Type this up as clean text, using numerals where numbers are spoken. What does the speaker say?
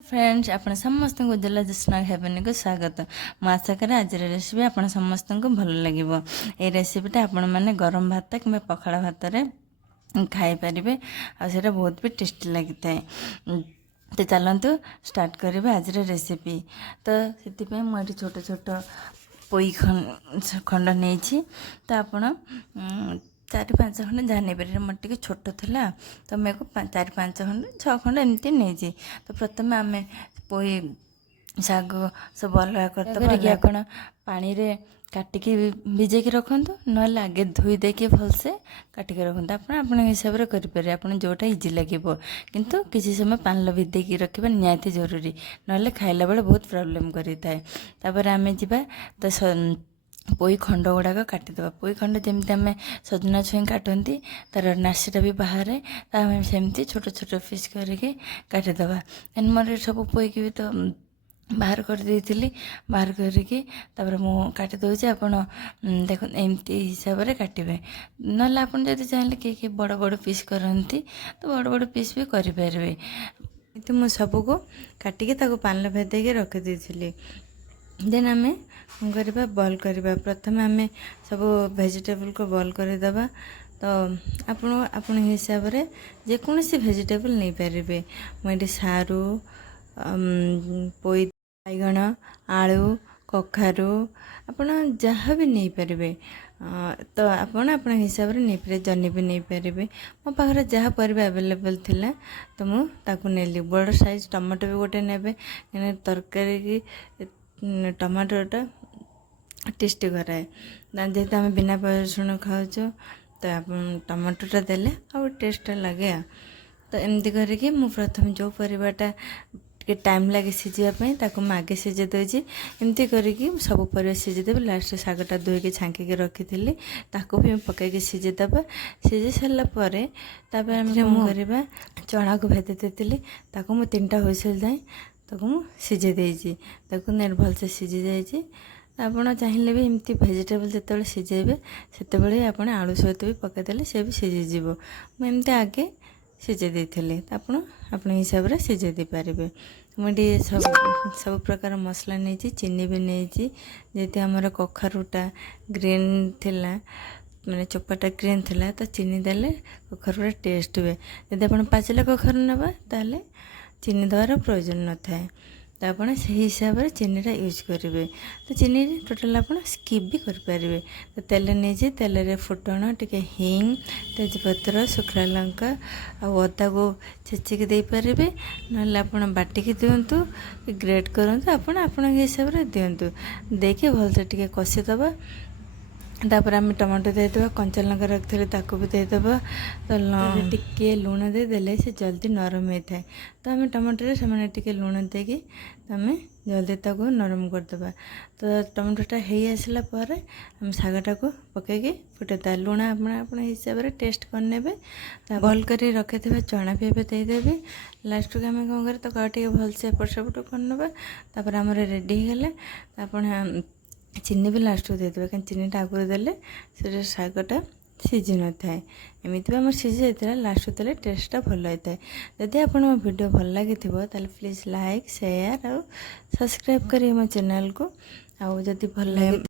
Friends आपण समस्त Ujjwala Jasna haven को स्वागत। मु आशा करे आज रेसिपी आपण समस्त को भल लगे। ये रेसिपीटा आपण मैंने गरम भात कि पखाड़ भात खाई पारे आ बहुत भी टेस्टी लगी था। तो चलतु स्टार्ट करें आज रेसिपी। तो से मुझे छोट छोट पोई खंड नहीं तो आपण 4-5 खंड जहाँ नहीं पारे मोर टे छोट था तो मैं 4-5 खंड 6 खंड एमती नहीं। तो प्रथम आम पोई शाग सब अलग करते आपण पानी रे काटिकी भिजेकी रखु ना आगे धोई देके भलसे काटिकी रखु आप हिसाब से करें आप जोटा इजी लगे किंतु किसी समय पानी भिदेकी रखा निहाती जरूरी ना खाइला बेले बहुत प्रोब्लेम करें। तापर आम जा तो पोई खंड गुड़ाक काटिदेवा। पोई खंड जमी आम सजना छुई काटती तार नासीटा भी बाहर आम सेमती छोट छोट पिस करके काटिदेवा। एन मोर सब पोई की भी तो बाहर कर देती बाहर करके तापर मु काटी दूसरी आप देख एमती हिसाब से काटे ना आप चाहिए किए बड़ बड़ पिस करती तो बड़ बड़ पिस भी करें। तो मुझे सबको काटिकी पानी भेदेक रखी। देन आम करवा बॉयल करवा। प्रथम आम सब वेजिटेबल को बॉयल करदेवा। तो आपण हिसाब से जेकोसी वेजिटेबल नहीं पारे। मुझे सारू पोई बैगण आलू कखारू आपण जहाँ भी नहीं पारे। तो आपण हिसाब से नहीं पारे। जनी भी नहीं पारे। मो पाखे जहाँ परिबा अवेलेबल थिला तो मुझे नेली। बड़ साइज टमाटो भी गोटे ने तरकारी की टमाटोटा टेस्टी कराए जेहेतु आम बिना प्याज रसुण खाऊँ तो टमाटोटा देले आ टेस्ट लगे। तो एमती करके मु प्रथम जो परिवाटा के टाइम लगे सीझापी मुझे आगे सीझे देजी। एमती करके सब परिवा सीझेदेवी। लास्ट शागटा धोईकी छांकी रखी भी पकईकी सीझेदेवा। सीझे सारापर आम करवा चना को भेदे देती मुझे 3टा हुइसल जाए सीझे देजी भलसे सीझी जाइए। आपड़ चाहिए भी एमती वेजिटेबल जो सीझेबे से आप आलू सहित भी पकईदे सी भी सीझीज। मुझे आगे सीझे देती आप हिसाब से सीझे दे पारे। मुझे सब प्रकार मसला नहीं चीनी भी नहीं जेहतु आमर कखारूटा ग्रीन थिला मैंने चोपाटा ग्रीन थिला तो चीनी देले कखारूटा टेस्ट हुए। यदि आप पाचिला कखारू नवा ताले चीनी देवार प्रयोजन न थाए। तो आप हिसाब से चीनीटा यूज करेंगे। तो चीनी टोटाल आप स्किप भी करें। तो तेल नहीं तेल रे फुटण टिके हिंग तेजपत्र शुखला लंका अदा को छेचिकी दे पारे ना आप बाटिकी दिंतु ग्रेट करूँ आप हिसाब से दिंतु देखे भलसे टिके कषिदबा। तापर आम टमाटो देदेबा कंचा लंका रखी भी देदेबा। तो टिके लुण देदेले से जल्दी नरम होता है। तो आम टमाटो से टिके लुण देकी आम जल्दी नरम करदेबा। तो टमाटोटा हो आसला आम शागटा को पकईकी फुटेदा लुण आप हिसाब से टेस्ट करने। बॉयल कर रखी चना भी देदेवी। लास्ट को आम कौन कर तो भलसे एपट सेपट करनबा। तापर आम रेडी होगले आप चीनी भी लास्ट को देदेवे कहीं चीनीटा आगुरी देले से शागटा सीझी न थाए। एमती भी आम सीझी जाता लास्ट देले टेस्टा भल होता है। जदि आप वीडियो भल लगी प्लीज़ लाइक शेयर और सब्सक्राइब करिए मो चैनल को। आउ जदि भल लगे